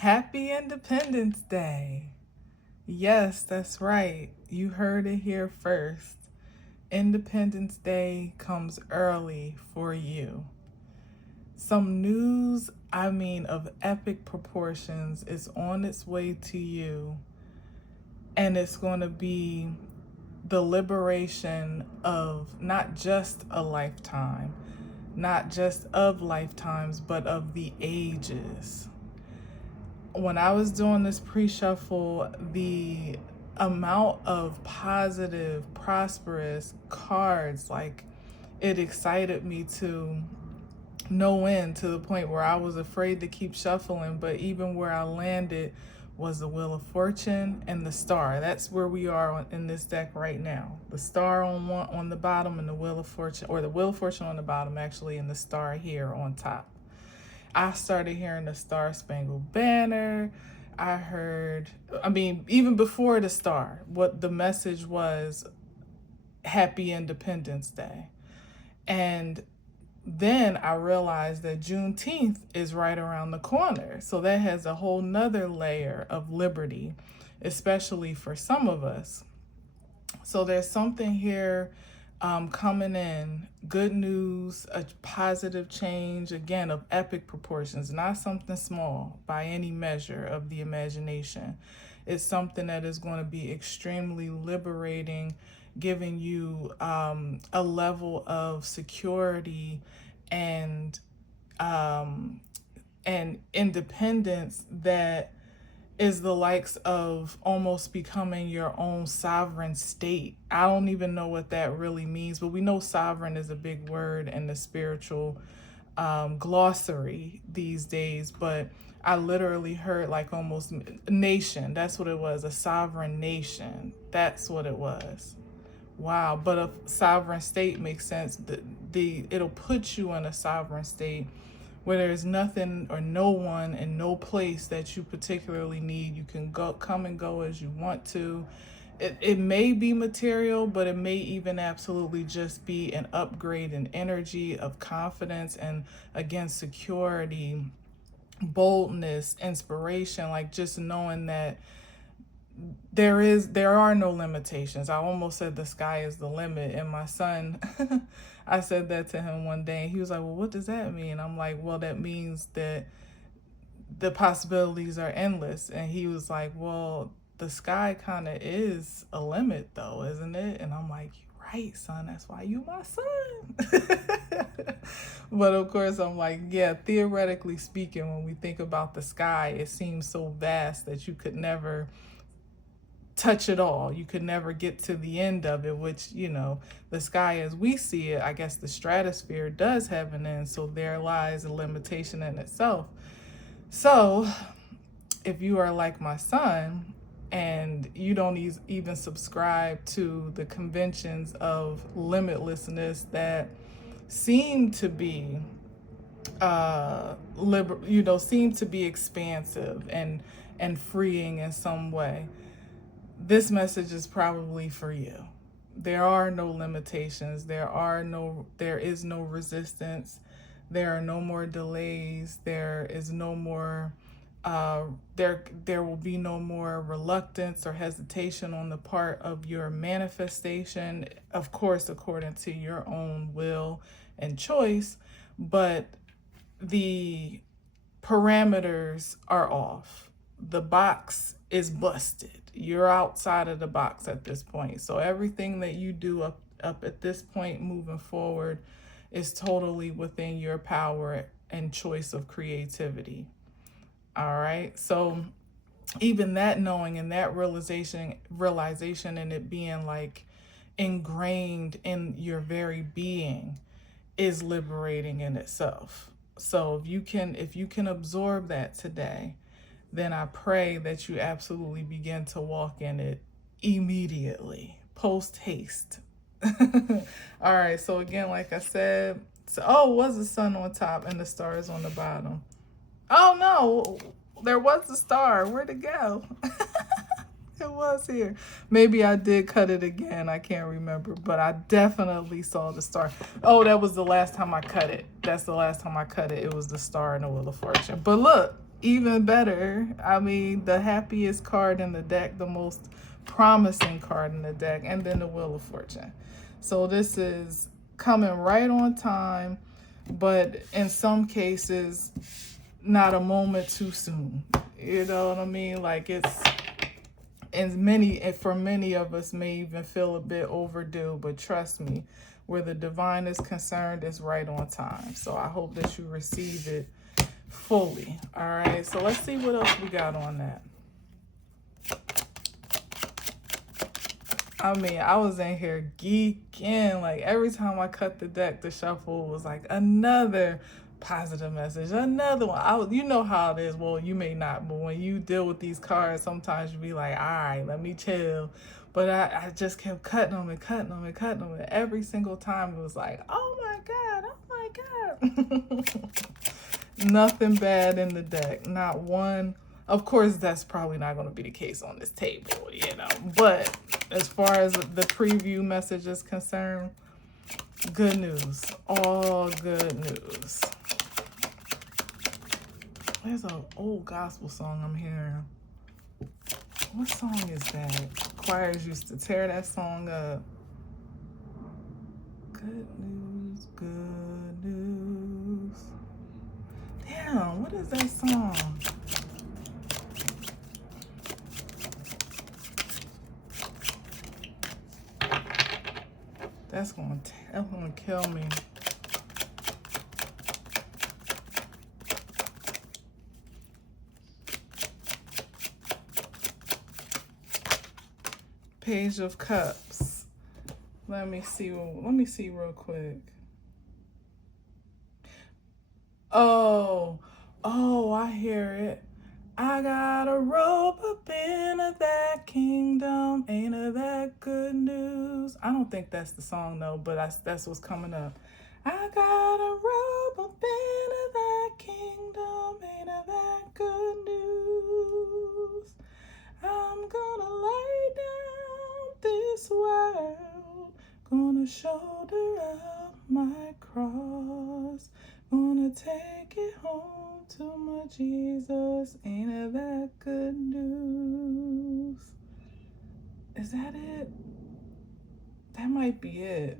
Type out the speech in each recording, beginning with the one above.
Happy Independence Day. Yes, that's right. You heard it here first. Independence Day comes early for you. Some news, of epic proportions, is on its way to you, and it's going to be the liberation of not just a lifetime, not just of lifetimes, but of the ages. When I was doing this pre-shuffle, the amount of positive, prosperous cards, like, it excited me to no end, to the point where I was afraid to keep shuffling. But even where I landed was the Wheel of Fortune and the Star. That's where we are in this deck right now. The Star on the bottom, and the Wheel of Fortune, or the Wheel of Fortune on the bottom actually, and the Star here on top. I started hearing the Star Spangled Banner. I heard, even before the Star, what the message was: Happy Independence Day. And then I realized that Juneteenth is right around the corner. So that has a whole nother layer of liberty, especially for some of us. So there's something here coming in, good news, a positive change, again, of epic proportions, not something small by any measure of the imagination. It's something that is going to be extremely liberating, giving you a level of security and independence that is the likes of almost becoming your own sovereign state. I don't even know what that really means, but we know sovereign is a big word in the spiritual glossary these days. But I literally heard like almost nation. That's what it was, a sovereign nation. That's what it was. Wow, but a sovereign state makes sense. It'll put you in a sovereign state where there's nothing or no one and no place that you particularly need. You can come and go as you want to. It may be material, but it may even absolutely just be an upgrade in energy of confidence and, again, security, boldness, inspiration, like just knowing that there are no limitations. I almost said the sky is the limit. And my son, I said that to him one day, and he was like, well, what does that mean? I'm like, well, that means that the possibilities are endless. And he was like, well, the sky kind of is a limit though, isn't it? And I'm like, you're right, son, that's why you my son. But of course, I'm like, yeah, theoretically speaking, when we think about the sky, it seems so vast that you could never touch it all. You could never get to the end of it, which, the sky as we see it, I guess the stratosphere does have an end. So there lies a limitation in itself. So if you are like my son and you don't even subscribe to the conventions of limitlessness that seem to be seem to be expansive and freeing in some way, this message is probably for you. There are no limitations. There is no resistance. There are no more delays. There is no more, there will be no more reluctance or hesitation on the part of your manifestation, of course, according to your own will and choice, but the parameters are off. The box is busted. You're outside of the box at this point. So everything that you do up at this point moving forward is totally within your power and choice of creativity. All right. So even that knowing and that realization and it being like ingrained in your very being is liberating in itself. So if you can absorb that today, then I pray that you absolutely begin to walk in it immediately, post haste. All right, so again, like I said, it was the sun on top and the stars on the bottom. Oh no, there was a star. Where'd it go? It was here. Maybe I did cut it again. I can't remember, but I definitely saw the star. Oh, that was the last time I cut it. That's the last time I cut it. It was the star and the Wheel of Fortune. But look, Even better. I mean, the happiest card in the deck, the most promising card in the deck, and then the Wheel of Fortune. So this is coming right on time, but in some cases, not a moment too soon. You know what I mean? Like it's, and for many of us may even feel a bit overdue, but trust me, where the divine is concerned, it's right on time. So I hope that you receive it fully. All right, so let's see what else we got on that. I mean, I was in here geeking. Like every time I cut the deck, the shuffle was like another positive message, another one. You know how it is. Well, you may not, but when you deal with these cards, sometimes you be like, all right, let me chill. But I just kept cutting them and cutting them and cutting them. And every single time it was like, oh my God, oh my God. Nothing bad in the deck. Not one. Of course, that's probably not going to be the case on this table, you know. But as far as the preview message is concerned, good news. All good news. There's an old gospel song I'm hearing. What song is that? Choirs used to tear that song up. Good news, good news. Damn, what is that song? That's gonna kill me. Page of Cups. Let me see real quick. Oh, I hear it. I got a rope up in that kingdom. Ain't it that good news? I don't think that's the song though, but that's what's coming up. I got a rope up in that kingdom. Ain't it that good news? I'm gonna lay down this world. Gonna shoulder up my cross. Gonna take it home to my Jesus. Ain't it that good news? Is that it? That might be it.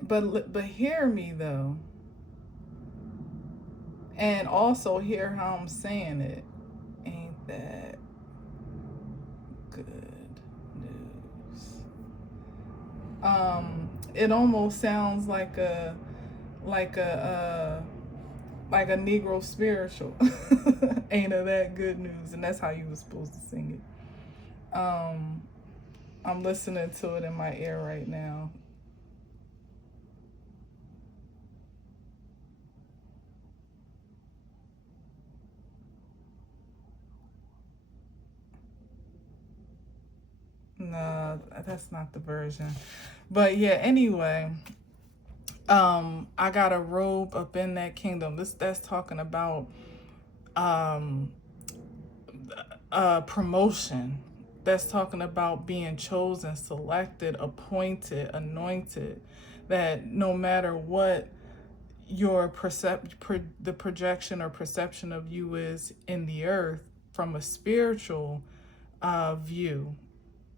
But hear me though. And also hear how I'm saying it. Ain't that good news? It almost sounds like a Negro spiritual. Ain't of that good news, and that's how you were supposed to sing it. I'm listening to it in my ear right now. No, that's not the version. But yeah, anyway, I got a robe up in that kingdom. That's talking about promotion. That's talking about being chosen, selected, appointed, anointed. That no matter what your the projection or perception of you is in the earth, from a spiritual view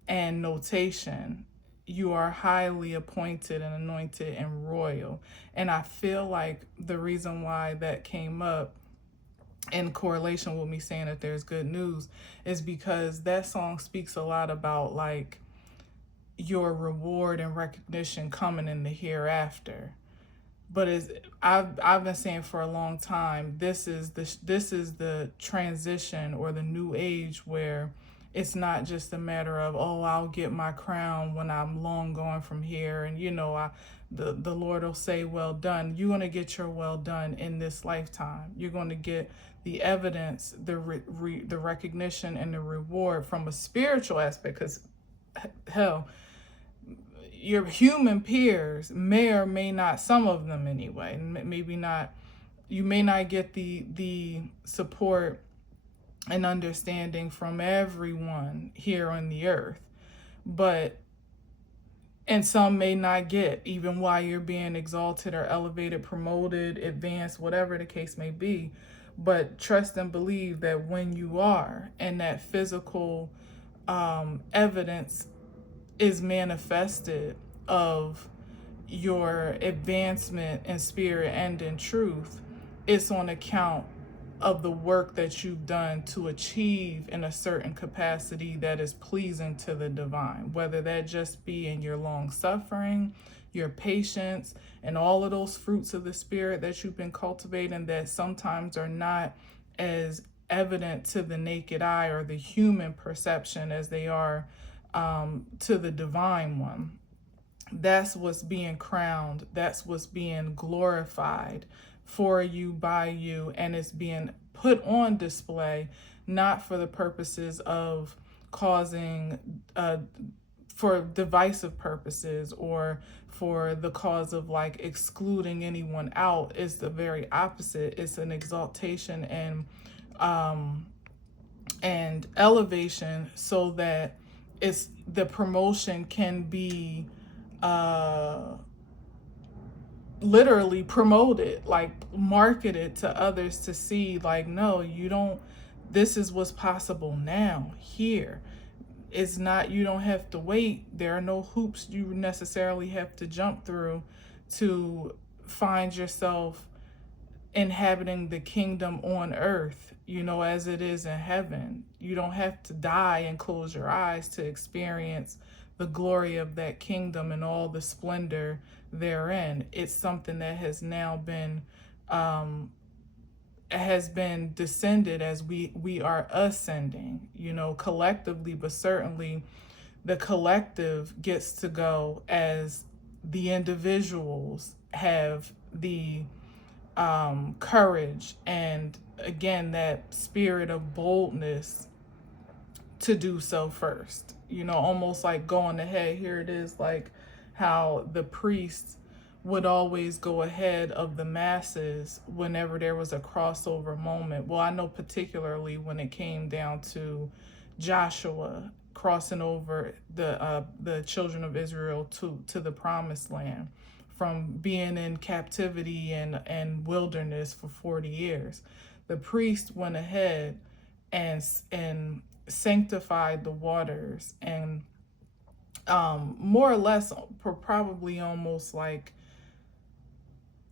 and notation, you are highly appointed and anointed and royal. And I feel like the reason why that came up in correlation with me saying that there's good news is because that song speaks a lot about like your reward and recognition coming in the hereafter. But as I've been saying for a long time, this is the transition or the new age where it's not just a matter of, oh, I'll get my crown when I'm long gone from here, and the Lord will say, well done. You're going to get your well done in this lifetime. You're going to get the evidence, the recognition, and the reward from a spiritual aspect. Because hell, your human peers may or may not, some of them anyway, maybe not, you may not get the support and understanding from everyone here on the earth, but and some may not get, even while you're being exalted or elevated, promoted, advanced, whatever the case may be. But trust and believe that when you are, and that physical evidence is manifested of your advancement in spirit and in truth, it's on account of the work that you've done to achieve in a certain capacity that is pleasing to the divine, whether that just be in your long suffering, your patience, and all of those fruits of the spirit that you've been cultivating that sometimes are not as evident to the naked eye or the human perception as they are to the divine one. That's what's being crowned. That's what's being glorified for you, by you, and it's being put on display, not for the purposes of causing, for divisive purposes or for the cause of like excluding anyone out. It's the very opposite. It's an exaltation and elevation so that it's the promotion can be literally promoted, like marketed to others to see, like, no, you don't, this is what's possible now here. It's not, you don't have to wait. There are no hoops you necessarily have to jump through to find yourself inhabiting the kingdom on earth, as it is in heaven. You don't have to die and close your eyes to experience the glory of that kingdom and all the splendor therein. It's something that has now been descended as we are ascending, collectively, but certainly the collective gets to go as the individuals have the courage and, again, that spirit of boldness to do so first. Almost like going ahead. Here it is, like how the priests would always go ahead of the masses whenever there was a crossover moment. Well, I know particularly when it came down to Joshua crossing over the children of Israel to the promised land from being in captivity and wilderness for 40 years. The priest went ahead and sanctified the waters and more or less probably almost like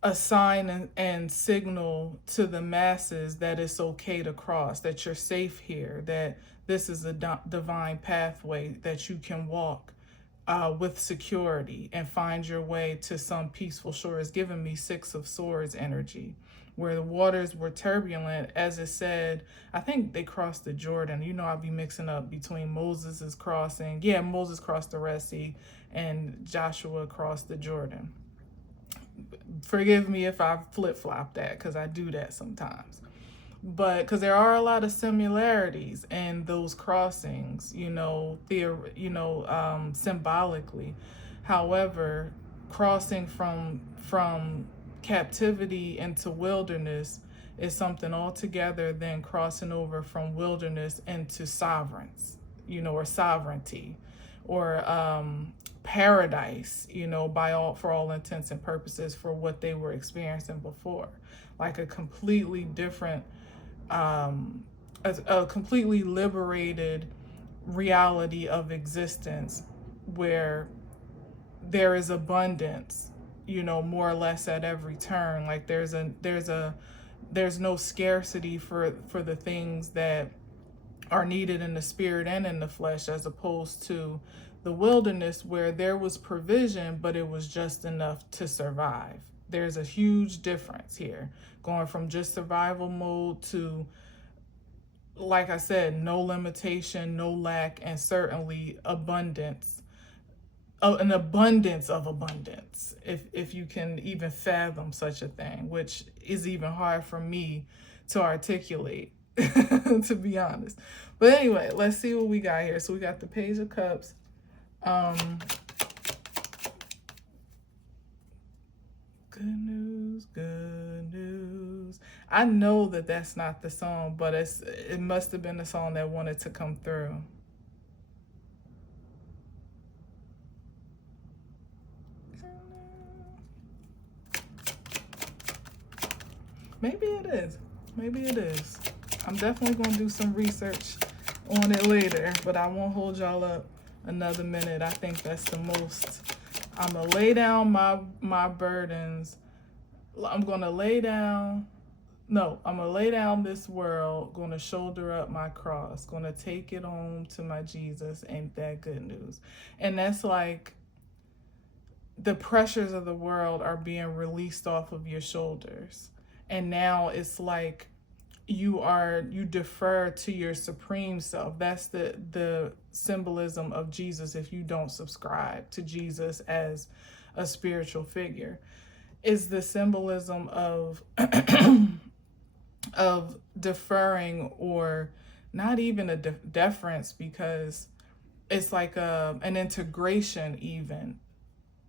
a sign and signal to the masses that it's okay to cross, that you're safe here, that this is a divine pathway that you can walk with security and find your way to some peaceful shore. It's giving me Six of Swords energy, where the waters were turbulent, as it said. I think they crossed the Jordan. I'll be mixing up between Moses' crossing. Yeah, Moses crossed the Red Sea and Joshua crossed the Jordan. Forgive me if I flip-flop that, because I do that sometimes. But because there are a lot of similarities in those crossings, symbolically. However, crossing from captivity into wilderness is something altogether than crossing over from wilderness into sovereigns, or sovereignty, or paradise, for all intents and purposes, for what they were experiencing before. Like a completely different, a completely liberated reality of existence where there is abundance, more or less at every turn. Like there's no scarcity for the things that are needed in the spirit and in the flesh, as opposed to the wilderness where there was provision, but it was just enough to survive. There's a huge difference here, going from just survival mode to, like I said, no limitation, no lack, and certainly abundance. An abundance of abundance, if you can even fathom such a thing, which is even hard for me to articulate, to be honest. But anyway, let's see what we got here. So we got the Page of Cups. Good news, good news. I know that that's not the song, but it must have been the song that wanted to come through. is. Maybe it is. I'm definitely going to do some research on it later, but I won't hold y'all up another minute. I think that's the most. I'm going to lay down my burdens. I'm going to lay down. No, I'm going to lay down this world, going to shoulder up my cross, going to take it home to my Jesus. Ain't that good news? And that's like the pressures of the world are being released off of your shoulders. And now it's like you defer to your supreme self. That's the symbolism of Jesus. If you don't subscribe to Jesus as a spiritual figure, is the symbolism of of deferring, or not even a deference, because it's like an integration even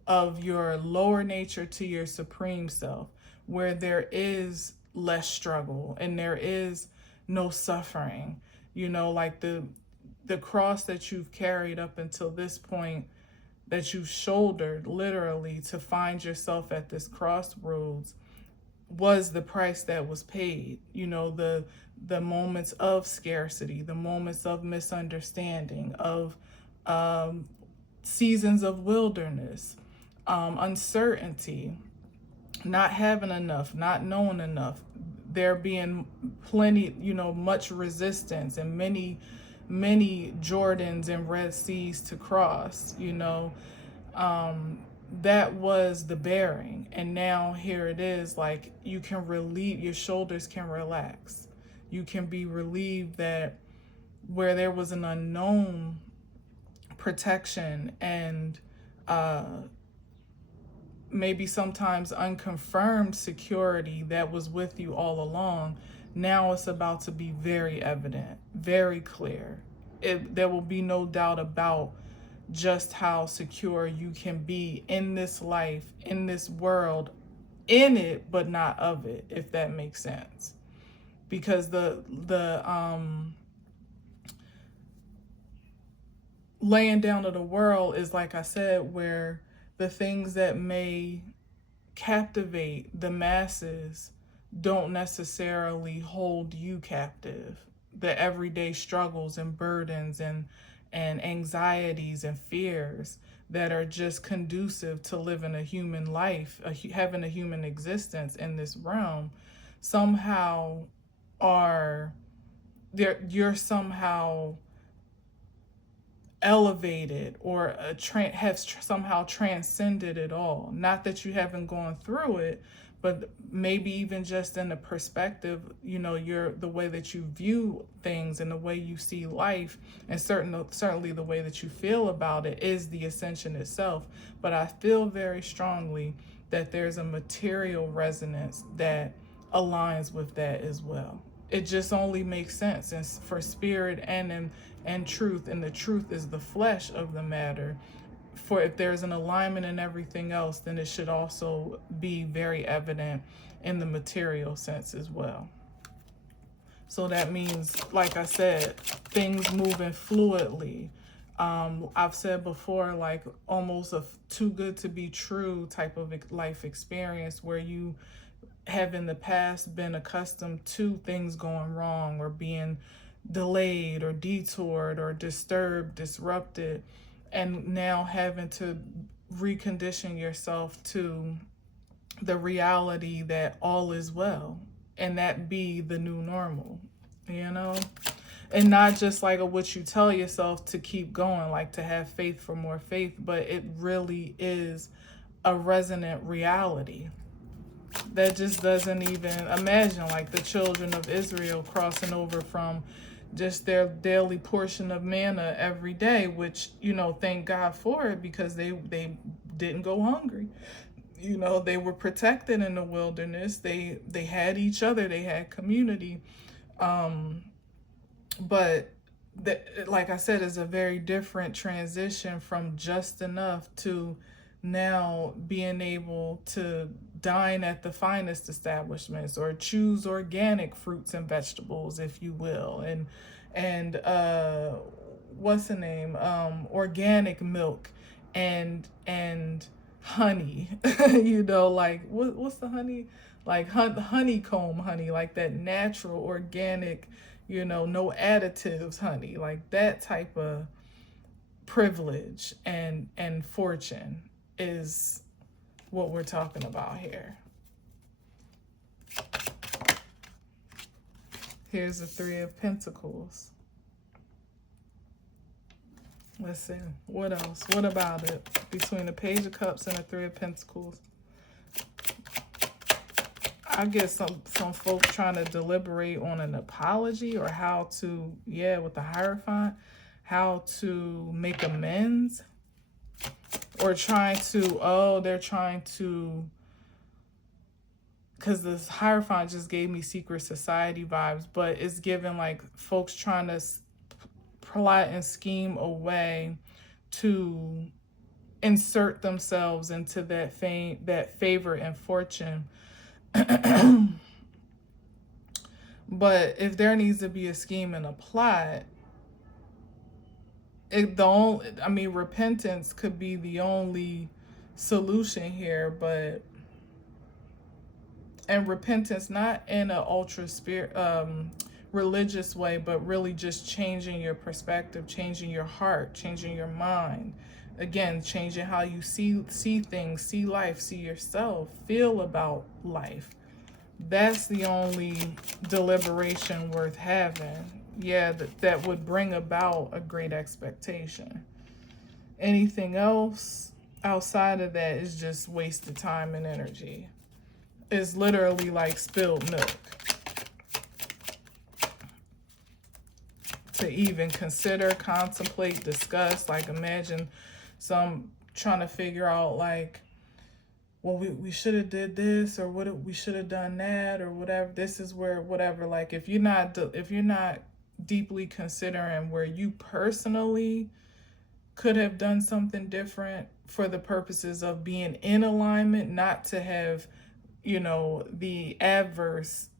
of your lower nature to your supreme self, where there is less struggle and there is no suffering. You know, like the cross that you've carried up until this point, that you've shouldered literally to find yourself at this crossroads, was the price that was paid. You know, the moments of scarcity, the moments of misunderstanding, of seasons of wilderness, uncertainty, not having enough, not knowing enough, there being plenty, much resistance, and many Jordans and Red Seas to cross, that was the bearing. And now here it is, like, you can relieve, your shoulders can relax. You can be relieved that where there was an unknown protection and maybe sometimes unconfirmed security that was with you all along, now it's about to be very evident, very clear. There will be no doubt about just how secure you can be in this life, in this world, in it, but not of it, if that makes sense. Because the laying down of the world is, like I said, where the things that may captivate the masses don't necessarily hold you captive. The everyday struggles and burdens and anxieties and fears that are just conducive to living a human life, having a human existence in this realm, somehow are there. You're somehow elevated, or have somehow transcended it all. Not that you haven't gone through it, but maybe even just in the perspective, the way that you view things and the way you see life, and certainly the way that you feel about it is the ascension itself. But I feel very strongly that there's a material resonance that aligns with that as well. It just only makes sense, and for spirit and truth, and the truth is the flesh of the matter. For if there's an alignment in everything else, then it should also be very evident in the material sense as well. So that means, like I said, things moving fluidly. I've said before, like almost a too good to be true type of life experience, where you have in the past been accustomed to things going wrong, or being delayed or detoured or disturbed, disrupted, and now having to recondition yourself to the reality that all is well, and that be the new normal, and not just like what you tell yourself to keep going, like to have faith for more faith, but it really is a resonant reality that just doesn't even imagine, like the children of Israel crossing over from just their daily portion of manna every day, which, thank God for it, because they didn't go hungry. They were protected in the wilderness. They had each other. They had community. But like I said, is a very different transition from just enough to now being able to dine at the finest establishments, or choose organic fruits and vegetables, if you will, and what's the name, organic milk and honey. Like what's the honey, like honeycomb honey, like that natural, organic, no additives honey, like that type of privilege and fortune is what we're talking about here. Here's the Three of Pentacles. Let's see. What else? What about it? Between the Page of Cups and the Three of Pentacles. I get some folks trying to deliberate on an apology or how to, with the Hierophant, how to make amends. Or trying to, they're trying to, because this Hierophant just gave me secret society vibes, but it's giving like folks trying to plot and scheme a way to insert themselves into that fame, that favor and fortune. But if there needs to be a scheme and a plot, repentance could be the only solution here, but and repentance not in an ultra religious way, but really just changing your perspective, changing your heart, changing your mind. Again, changing how you see things, see life, see yourself, feel about life. That's the only deliberation worth having. Yeah, that would bring about a great expectation. Anything else outside of that is just wasted time and energy. It's literally like spilled milk. To even consider, contemplate, discuss, like imagine some trying to figure out like, well, we should have did this, or we should have done that, or whatever. This is where whatever. Like if you're not deeply considering where you personally could have done something different for the purposes of being in alignment, not to have, the adverse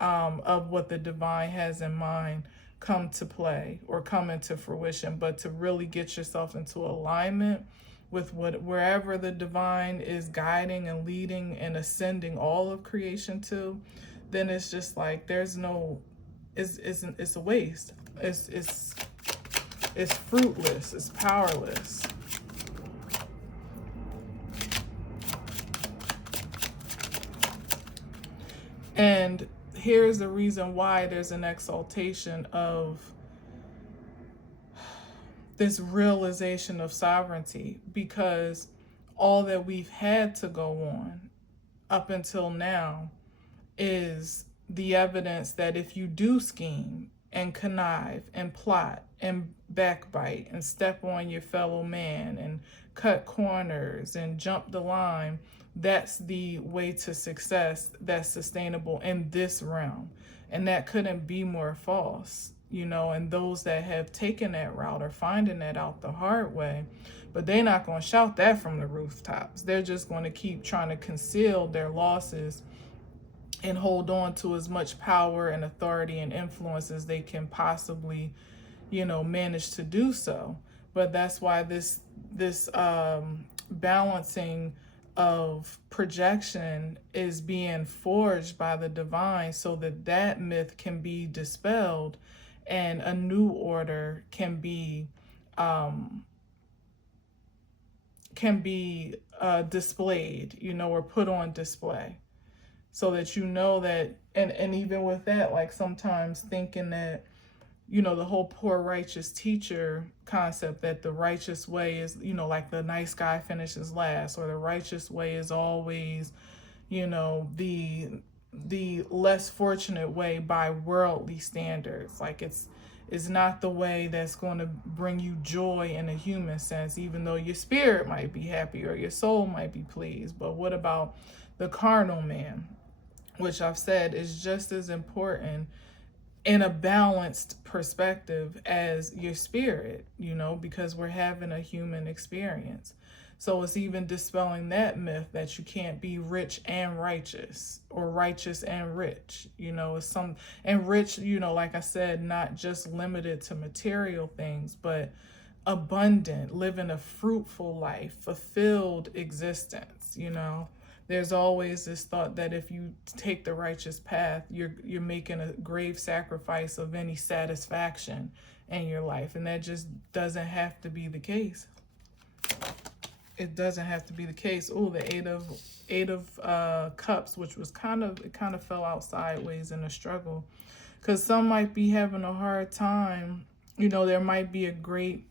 of what the divine has in mind come to play or come into fruition, but to really get yourself into alignment with wherever the divine is guiding and leading and ascending all of creation to, then it's just like there's no, it's a waste. It's fruitless. It's powerless. And here's the reason why there's an exaltation of this realization of sovereignty, because all that we've had to go on up until now is the evidence that if you do scheme and connive and plot and backbite and step on your fellow man and cut corners and jump the line, that's the way to success that's sustainable in this realm. And that couldn't be more false, and those that have taken that route are finding that out the hard way. But they're not going to shout that from the rooftops. They're just going to keep trying to conceal their losses and hold on to as much power and authority and influence as they can possibly, manage to do so. But that's why this balancing of projection is being forged by the divine, so that myth can be dispelled and a new order can be displayed, or put on display, so that that, and even with that, like sometimes thinking that, the whole poor righteous teacher concept, that the righteous way is, like the nice guy finishes last, or the righteous way is always, the less fortunate way by worldly standards. Like it's not the way that's going to bring you joy in a human sense, even though your spirit might be happy or your soul might be pleased. But what about the carnal man, which I've said is just as important in a balanced perspective as your spirit, because we're having a human experience. So it's even dispelling that myth that you can't be rich and righteous, or righteous and rich. And rich, like I said, not just limited to material things, but abundant, living a fruitful life, fulfilled existence, There's always this thought that if you take the righteous path, you're making a grave sacrifice of any satisfaction in your life, and that just doesn't have to be the case. It doesn't have to be the case. Oh, the eight of cups, which was kind of fell out sideways in a struggle, because some might be having a hard time. There might be a great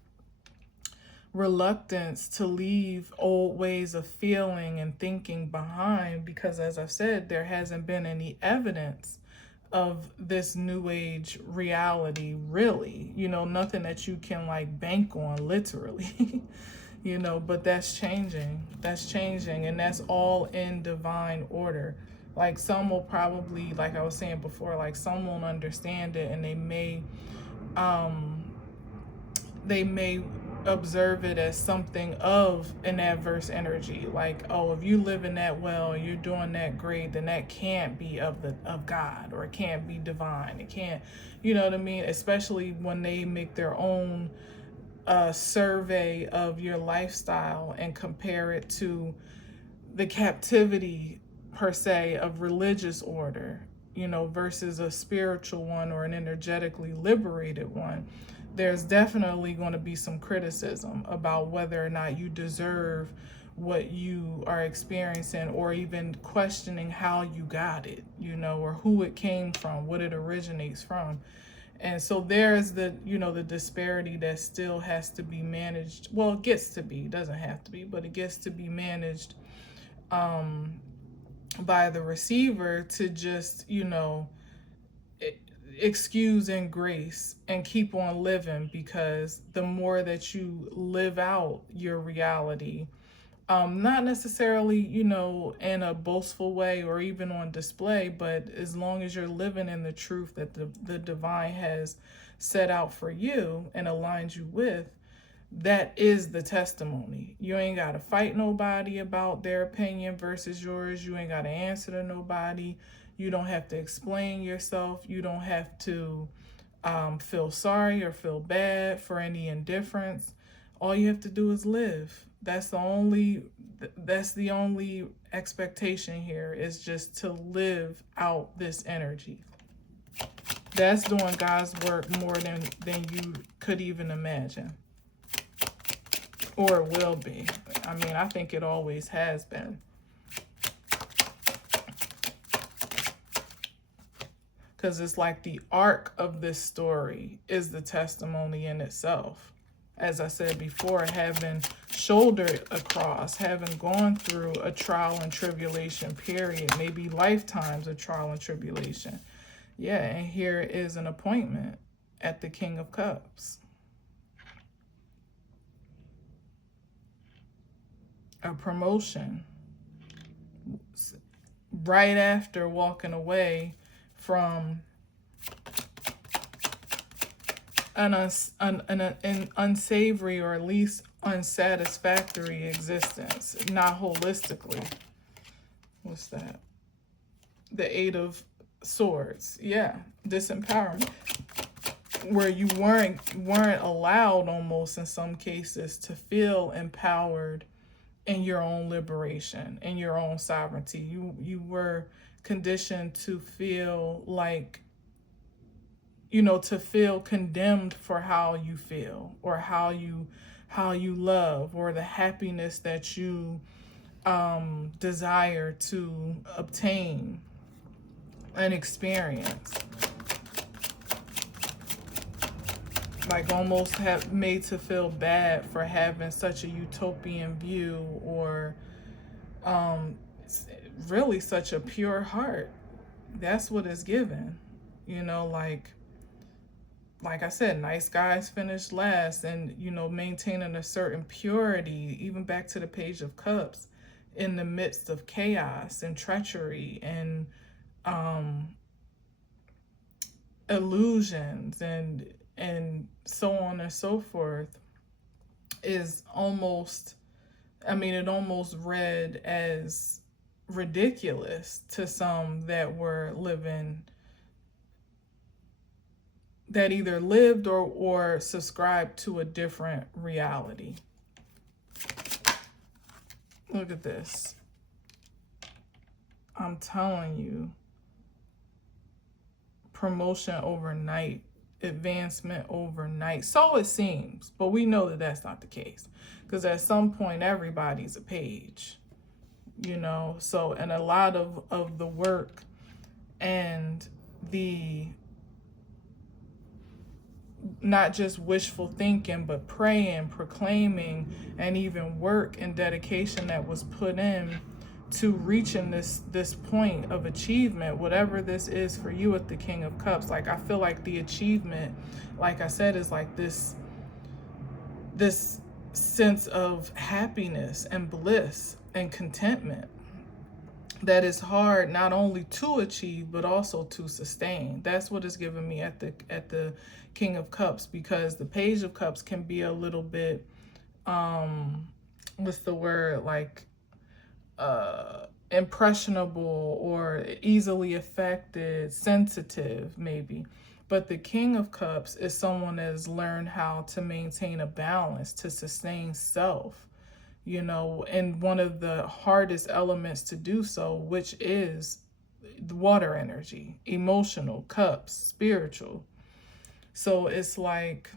reluctance to leave old ways of feeling and thinking behind, because as I've said, there hasn't been any evidence of this new age reality, really. Nothing that you can like bank on, literally. But that's changing. And that's all in divine order. Like, some will probably, like I was saying before, like, some won't understand it, and they may observe it as something of an adverse energy. Like, oh, if you living that well, you're doing that great, then that can't be of God, or it can't be divine. It can't, you know what I mean? Especially when they make their own survey of your lifestyle and compare it to the captivity per se of religious order, versus a spiritual one or an energetically liberated one. There's definitely going to be some criticism about whether or not you deserve what you are experiencing, or even questioning how you got it, or who it came from, what it originates from. And so there's the disparity that still has to be managed. Well, it gets to be, it doesn't have to be, but it gets to be managed by the receiver to just, excuse and grace and keep on living, because the more that you live out your reality, not necessarily, in a boastful way or even on display, but as long as you're living in the truth that the divine has set out for you and aligned you with, that is the testimony. You ain't got to fight nobody about their opinion versus yours. You ain't got to answer to nobody. You don't have to explain yourself. You don't have to feel sorry or feel bad for any indifference. All you have to do is live. That's the only expectation here, is just to live out this energy. That's doing God's work more than you could even imagine. Or it will be. I mean, I think it always has been. Because it's like the arc of this story is the testimony in itself. As I said before, having shouldered a cross, having gone through a trial and tribulation period, maybe lifetimes of trial and tribulation. Yeah, and here is an appointment at the King of Cups. A promotion. Right after walking away from an unsavory, or at least unsatisfactory existence, not holistically. What's that? The Eight of Swords. Yeah, disempowerment, where you weren't allowed, almost in some cases, to feel empowered in your own liberation, in your own sovereignty. You were conditioned to feel like, to feel condemned for how you feel, or how you love, or the happiness that you desire to obtain and experience. Like, almost have made to feel bad for having such a utopian view, or really such a pure heart. That's what it's given. Like I said, nice guys finish last, and maintaining a certain purity, even back to the Page of Cups, in the midst of chaos and treachery and illusions and so on and so forth, is almost, it almost read as ridiculous to some that were living, that either lived or subscribed to a different reality. Look at this. I'm telling you, promotion overnight, advancement overnight. So it seems, but we know that that's not the case, because at some point everybody's a page, you know. So, and a lot of the work and the not just wishful thinking, but praying, proclaiming, and even work and dedication that was put in to reaching this point of achievement, whatever this is for you at the King of Cups. Like, I feel like the achievement, like I said, is like this sense of happiness and bliss and contentment that is hard not only to achieve but also to sustain. That's what is given me at the King of Cups, because the Page of Cups can be a little bit what's the word, like impressionable or easily affected, sensitive maybe. But the King of Cups is someone that has learned how to maintain a balance, to sustain self, you know, and one of the hardest elements to do so, which is the water energy, emotional, cups, spiritual. So it's like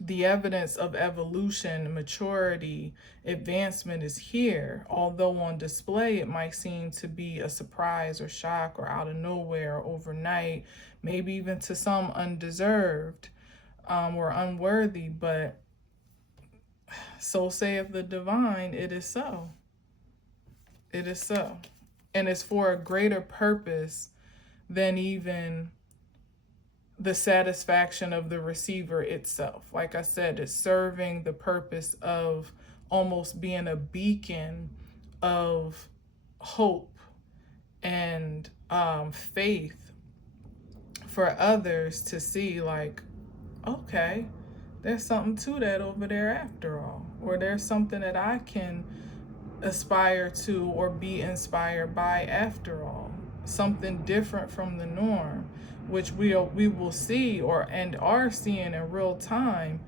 the evidence of evolution, maturity, advancement is here. Although on display, it might seem to be a surprise or shock or out of nowhere or overnight, maybe even to some undeserved or unworthy. But so saith the divine, it is so. It is so. And it's for a greater purpose than even the satisfaction of the receiver itself. Like I said, it's serving the purpose of almost being a beacon of hope and faith for others to see, like, okay, there's something to that over there after all, or there's something that I can aspire to or be inspired by after all, something different from the norm, which we will see and are seeing in real time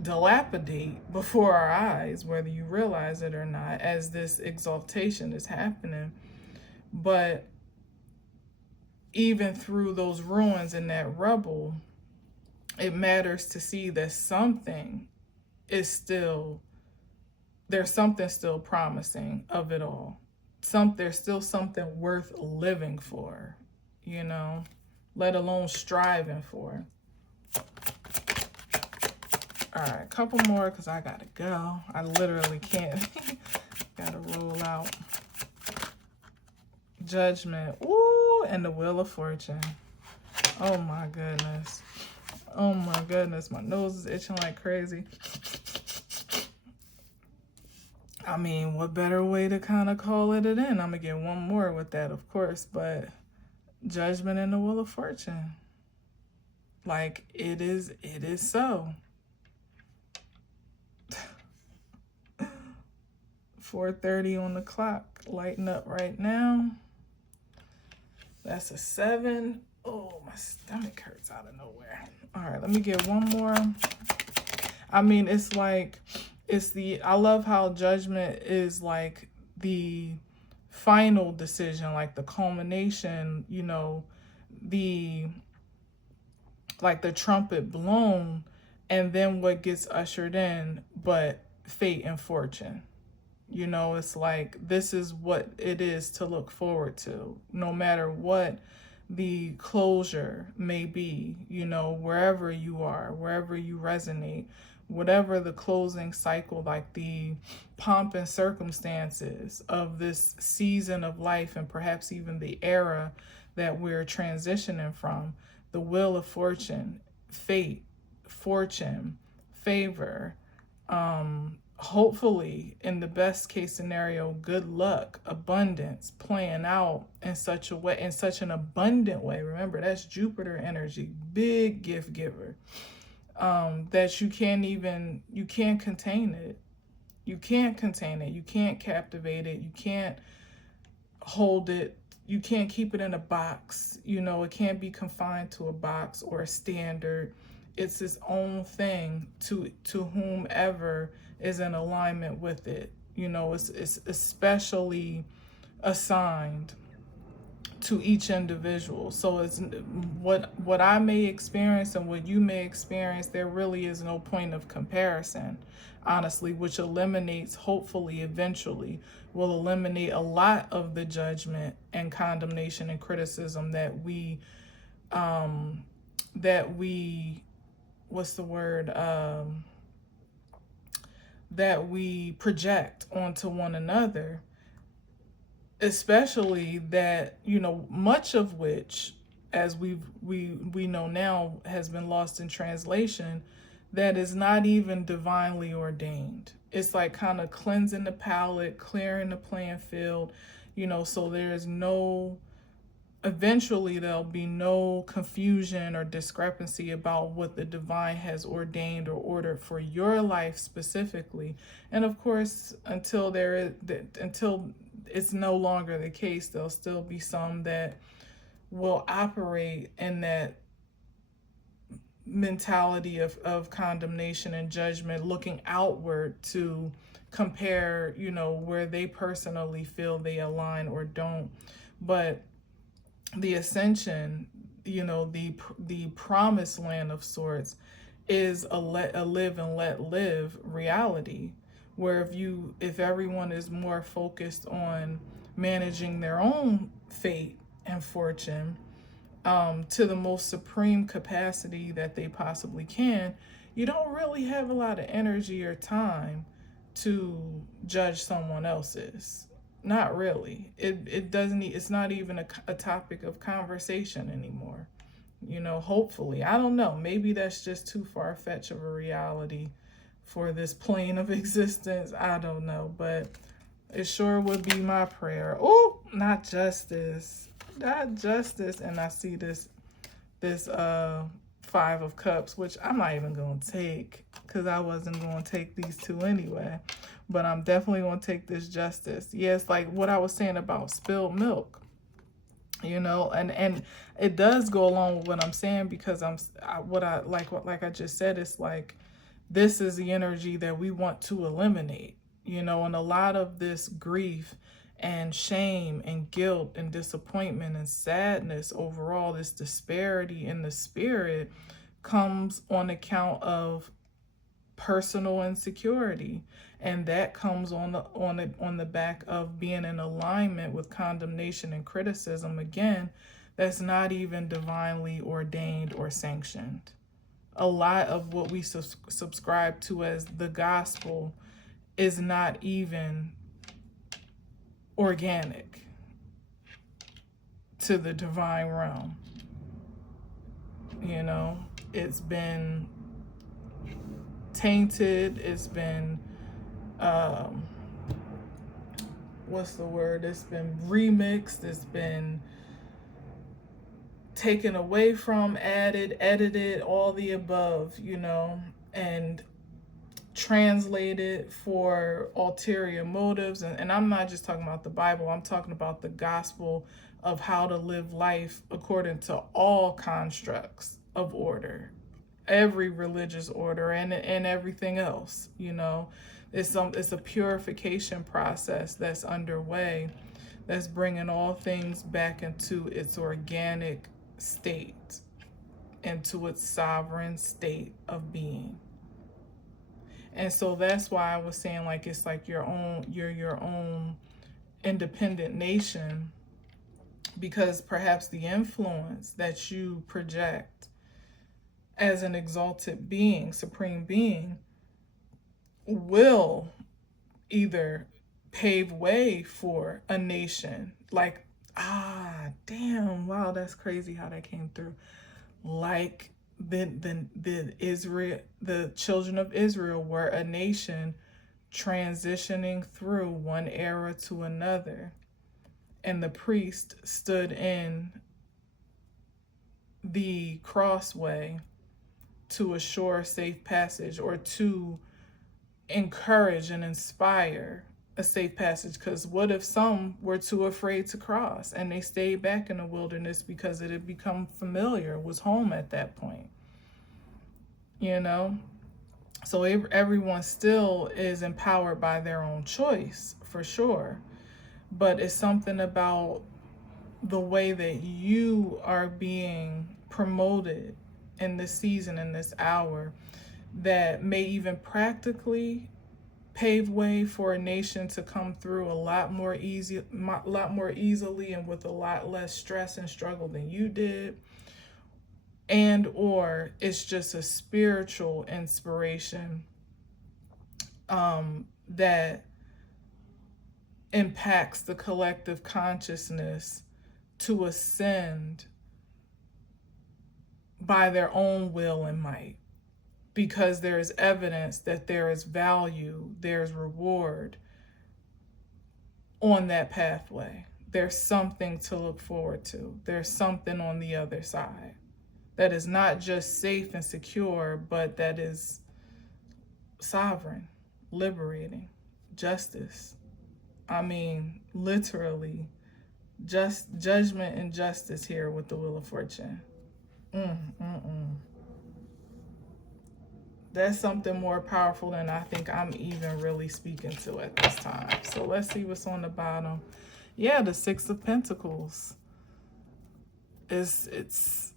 dilapidate before our eyes, whether you realize it or not, as this exaltation is happening. But even through those ruins and that rubble, it matters to see that something is still, there's something still promising of it all. There's still something worth living for, you know, let alone striving for. All right, a couple more because I gotta go. I literally can't. Gotta roll out. Judgment. Ooh, and the Wheel of Fortune. Oh my goodness. Oh my goodness. My nose is itching like crazy. I mean, what better way to kind of call it in? I'm going to get one more with that, of course, but Judgment and the Wheel of Fortune. Like, it is so. 4:30 on the clock, lighting up right now. That's a 7. Oh, my stomach hurts out of nowhere. All right, let me get one more. I mean, it's like, I love how Judgment is like the final decision, like the culmination, you know, like the trumpet blown, and then what gets ushered in, but fate and fortune. You know, it's like, this is what it is to look forward to, no matter what the closure may be, you know, wherever you are, wherever you resonate, whatever the closing cycle, like the pomp and circumstances of this season of life, and perhaps even the era that we're transitioning from, the Wheel of Fortune, fate, fortune, favor, hopefully, in the best case scenario, good luck, abundance, playing out in such a way, in such an abundant way. Remember, that's Jupiter energy, big gift giver. That you can't contain it. You can't contain it. You can't captivate it. You can't hold it. You can't keep it in a box. You know, it can't be confined to a box or a standard. It's its own thing to whomever is in alignment with it, It's especially assigned to each individual. So it's what I may experience and what you may experience, there really is no point of comparison, honestly, which eliminates, hopefully eventually will eliminate a lot of the judgment and condemnation and criticism that we what's the word that we project onto one another, especially that, much of which, as we know now, has been lost in translation, that is not even divinely ordained. It's like kind of cleansing the palate, clearing the playing field, so there's no, eventually there'll be no confusion or discrepancy about what the divine has ordained or ordered for your life specifically. And of course, until it's no longer the case, there'll still be some that will operate in that mentality of condemnation and judgment, looking outward to compare, where they personally feel they align or don't. But the ascension, the promised land of sorts, is a live and let live reality, where if everyone is more focused on managing their own fate and fortune, to the most supreme capacity that they possibly can, you don't really have a lot of energy or time to judge someone else's. Not really. It doesn't. It's not even a topic of conversation anymore. Hopefully, I don't know. Maybe that's just too far-fetched of a reality for this plane of existence. I don't know, but it sure would be my prayer. Oh, not justice, not justice. And I see this Five of Cups, which I'm not even gonna take because I wasn't gonna take these two anyway. But I'm definitely gonna take this Justice. Yes, like what I was saying about spilled milk, and it does go along with what I'm saying, because like I just said, it's like this is the energy that we want to eliminate, and a lot of this grief and shame and guilt and disappointment and sadness, overall this disparity in the spirit, comes on account of personal insecurity, and that comes on the back of being in alignment with condemnation and criticism, again, that's not even divinely ordained or sanctioned. A lot of what we subscribe to as the gospel is not even organic to the divine realm. It's been tainted, it's been what's the word, it's been remixed, it's been taken away from, added, edited, all the above, and translated for ulterior motives. And I'm not just talking about the Bible, I'm talking about the gospel of how to live life according to all constructs of order, every religious order, and everything else. It's a purification process that's underway, that's bringing all things back into its organic state, into its sovereign state of being. And so that's why I was saying, like, it's like you're your own independent nation, because perhaps the influence that you project as an exalted being, supreme being, will either pave way for a nation like, damn, wow, that's crazy how that came through. Like the children of Israel were a nation transitioning through one era to another, and the priest stood in the crossway to assure safe passage, or to encourage and inspire a safe passage. Because what if some were too afraid to cross and they stayed back in the wilderness because it had become familiar, was home at that point, So everyone still is empowered by their own choice, for sure. But it's something about the way that you are being promoted in this season, in this hour, that may even practically pave way for a nation to come through a lot more easily and with a lot less stress and struggle than you did. And or it's just a spiritual inspiration that impacts the collective consciousness to ascend by their own will and might, because there is evidence that there is value, there's reward on that pathway. There's something to look forward to. There's something on the other side that is not just safe and secure, but that is sovereign, liberating, justice. I mean, literally, just judgment and justice here with the Wheel of Fortune. That's something more powerful than I think I'm even really speaking to at this time. So let's see what's on the bottom. Yeah, the Six of Pentacles. It's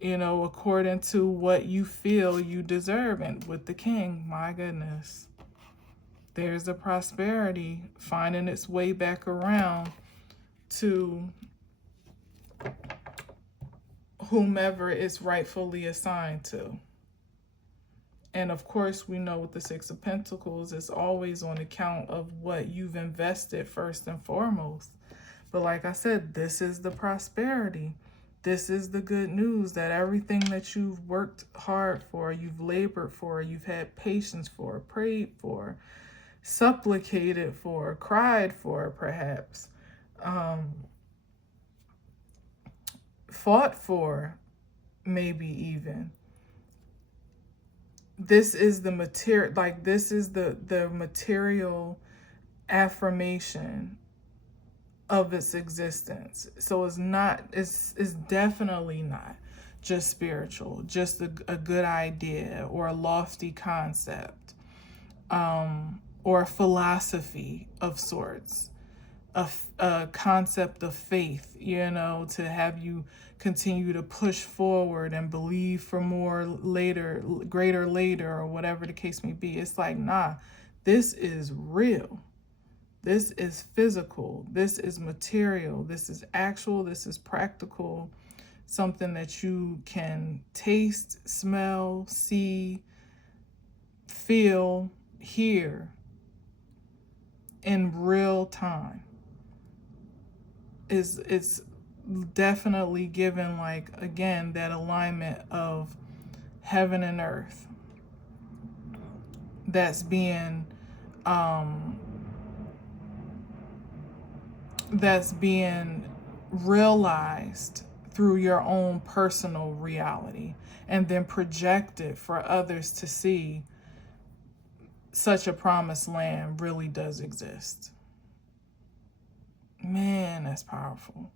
according to what you feel you deserve. And with the King, my goodness, there's the prosperity finding its way back around to whomever it's rightfully assigned to. And of course, we know with the Six of Pentacles, it's always on account of what you've invested first and foremost. But like I said, this is the prosperity. This is the good news, that everything that you've worked hard for, you've labored for, you've had patience for, prayed for, supplicated for, cried for, perhaps, fought for, maybe even. This is the material, like this is the material affirmation of its existence. So it's definitely not just spiritual, just a good idea or a lofty concept, or a philosophy of sorts, a concept of faith, to have you continue to push forward and believe for more later, greater later, or whatever the case may be. It's like, nah, this is real. This is physical. This is material. This is actual. This is practical. Something that you can taste, smell, see, feel, hear in real time. It's definitely given, like, again, that alignment of heaven and earth that's being realized through your own personal reality and then projected for others to see. Such a promised land really does exist. Man, that's powerful.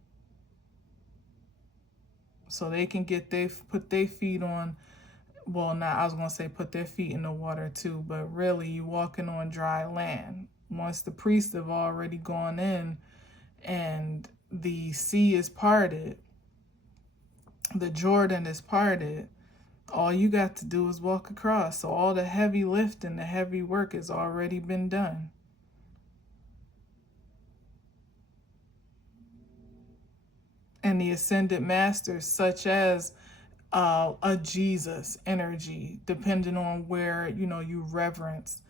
So they can put their feet on, well, not, I was going to say put their feet in the water too, but really you walking on dry land. Once the priests have already gone in and the sea is parted, the Jordan is parted, all you got to do is walk across. So all the heavy lifting, the heavy work has already been done. And the ascended masters, such as a Jesus energy, depending on where you reverence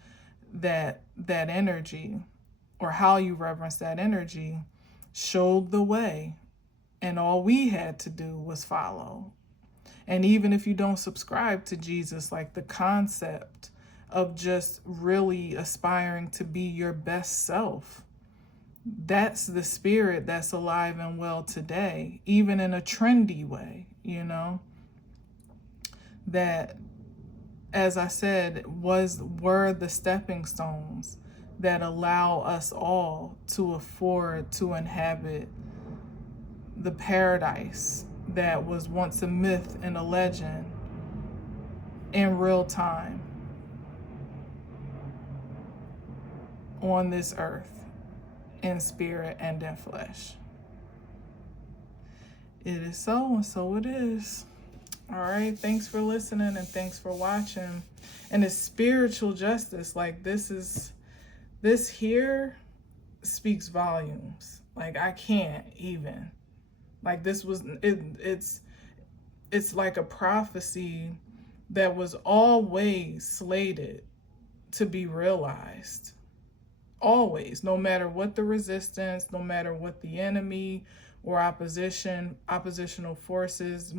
that energy, or how you reverence that energy, showed the way, and all we had to do was follow. And even if you don't subscribe to Jesus, like the concept of just really aspiring to be your best self, that's the spirit that's alive and well today, even in a trendy way, that, as I said, were the stepping stones that allow us all to afford to inhabit the paradise that was once a myth and a legend in real time. on this earth in spirit and in flesh. It is so, and so it is. All right, thanks for listening and thanks for watching. And it's spiritual justice. Like this here speaks volumes. Like I can't even. Like this was it's like a prophecy that was always slated to be realized. Always, no matter what the resistance, no matter what the enemy or oppositional forces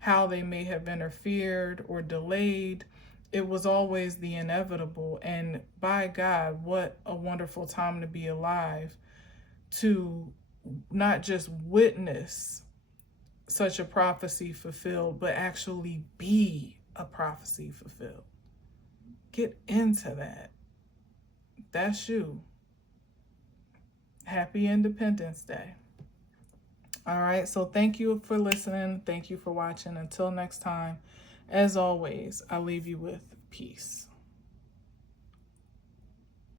how they may have interfered or delayed, it was always the inevitable. And by God, what a wonderful time to be alive, to not just witness such a prophecy fulfilled, but actually be a prophecy fulfilled. Get into that. That's you. Happy Independence Day. All right, so thank you for listening. Thank you for watching. Until next time, as always, I leave you with peace.